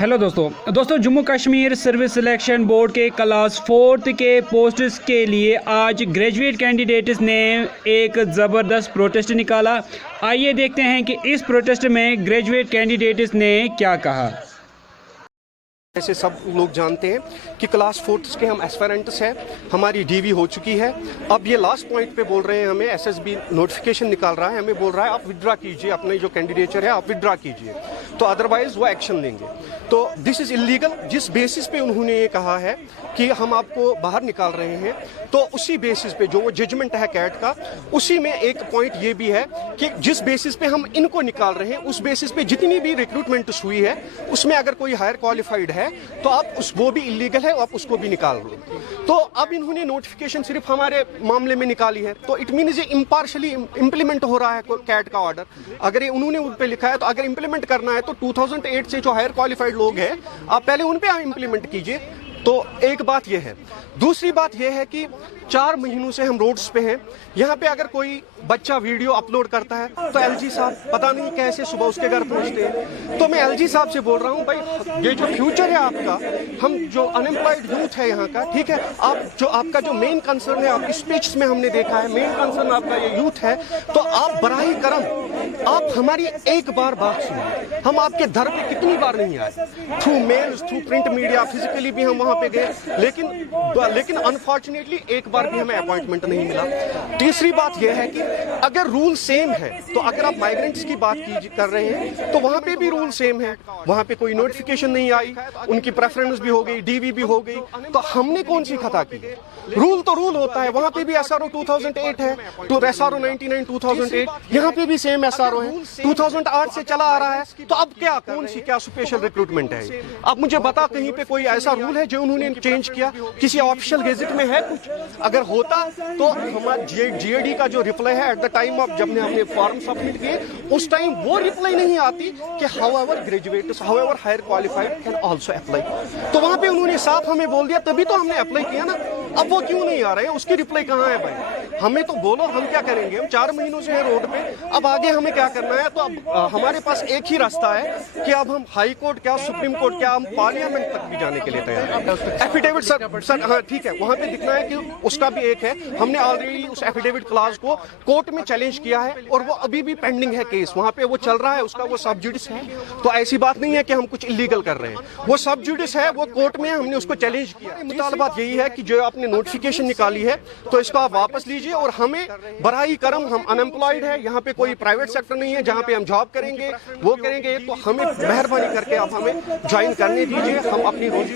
Hello दोस्तों Jammu Kashmir service selection board के class 4th के पोस्ट्स के लिए आज ग्रेजुएट कैंडिडेट्स ने एक ज़बरदस्त प्रोटेस्ट निकाला। आइए देखते हैं कि इस प्रोटेस्ट में ग्रेजुएट कैंडिडेट्स ने क्या कहा। ऐसे सब लोग जानते हैं कि क्लास 4th के हम एस्पिरेंट्स हैं, हमारी डीवी हो चुकी है। अब ये लास्ट पॉइंट पे बोल रहे हैं, हमें एसएसबी नोटिफिकेशन निकाल रहा है, हमें बोल रहा है आप विड्रा कीजिए, अपने जो कैंडिडेचर है आप विड्रा कीजिए, तो अदरवाइज वो एक्शन लेंगे। तो दिस इज़ इलीगल। जिस बेसिस पे उन्होंने ये कहा है कि हम आपको बाहर निकाल रहे हैं, तो उसी बेसिस पे जो वो जजमेंट है कैट का, उसी में एक पॉइंट ये भी है कि जिस बेसिस पे हम इनको निकाल रहे हैं, उस बेसिस पे जितनी भी रिक्रूटमेंट हुई है उसमें अगर कोई हायर क्वालिफाइड है तो आप वो भी इलीगल है, आप उसको भी निकाल लो। तो अब इन्होंने नोटिफिकेशन सिर्फ हमारे मामले में निकाली है, तो इट मीन्स ये इम्पार्शली इम्प्लीमेंट हो रहा है कैट का ऑर्डर। अगर ये उन्होंने उन पे लिखा है तो अगर इम्प्लीमेंट करना है तो 2008 से जो हायर क्वालिफाइड लोग हैं आप पहले उन पे इम्प्लीमेंट कीजिए। तो एक बात यह है। दूसरी बात यह है कि 4 महीनों से हम रोड्स पे हैं। यहाँ पे अगर कोई बच्चा वीडियो अपलोड करता है तो एलजी साहब पता नहीं कैसे सुबह उसके घर पहुँचते हैं। तो मैं एलजी साहब से बोल रहा हूँ, भाई ये जो फ्यूचर है आपका, हम जो अनएम्प्लॉयड यूथ है यहाँ का, ठीक है, आपका जो मेन कंसर्न है, आपकी स्पीच में हमने देखा है मेन कंसर्न आपका ये यूथ है, तो आप बराही करम आप हमारी एक बार बात सुनिए। हम आपके दर पे कितनी बार नहीं आए, through mails, through print media, physically भी हम वहाँ पे गए, लेकिन अनफॉर्चुनेटली एक बार भी हमें अपॉइंटमेंट नहीं मिला। तीसरी बात यह है कि अगर रूल सेम है, तो अगर आप माइग्रेंट्स की बात कर रहे हैं तो वहाँ पे भी रूल सेम है, वहाँ पे कोई नोटिफिकेशन नहीं आई, उनकी प्रेफरेंस भी हो गई, डीवी भी हो गई, तो हमने कौन सी खता की? रूल तो रूल होता है। वहाँ पे भी एसआरओ 2008 है, तो एसआरओ 99 2008, यहाँ पे भी सेम एसआरओ है, 2008 से चला आ रहा है। तो अब क्या स्पेशल रिक्रूटमेंट है? अब मुझे बता, कहीं पे कोई ऐसा रूल है जो उन्होंने चेंज किया? किसी ऑफिशियल गेजेट में है कुछ? अगर होता तो हमारा जीएडी का जो रिप्लाई है एट द टाइम ऑफ जब हमने फॉर्म सबमिट किए, उस टाइम वो रिप्लाई नहीं आती कि however graduates, however higher qualified can also apply. तो वहाँ पे उन्होंने साफ हमें बोल दिया, तभी तो हमने अप्लाई किया ना। अब वो क्यों नहीं आ रहे हैं? उसकी रिप्लाई कहाँ है भाई? हमें तो बोलो, हम क्या करेंगे? हम 4 महीनों से हैं रोड पे, अब आगे हमें क्या करना है? तो अब हमारे पास एक ही रास्ता है कि अब हम हाई कोर्ट क्या, सुप्रीम कोर्ट क्या, हम पार्लियामेंट तक भी जाने के लिए तैयार हैं। एफिडेविट सर हाँ ठीक है, वहाँ पे दिखना है कि उसका भी एक है। हमने ऑलरेडी उस एफिडेविट क्लास को कोर्ट में चैलेंज किया है और वो अभी भी पेंडिंग है केस, वहाँ पे वो चल रहा है, उसका वो सब जुडिस है। तो ऐसी बात नहीं है कि हम कुछ इलीगल कर रहे हैं, वो सब जुडिस है, वो कोर्ट में हमने उसको चैलेंज किया। मुतालबात यही है कि जो आपने नोटिफिकेशन निकाली है तो इसको आप वापस लीजिए, और हमें बराई करम, हम अनएम्प्लॉयड है, यहाँ पे कोई प्राइवेट सेक्टर नहीं है जहाँ पे हम जॉब करेंगे, वो करेंगे, तो हमें मेहरबानी करके आप हमें ज्वाइन करने दीजिए। हम अपनी रोजी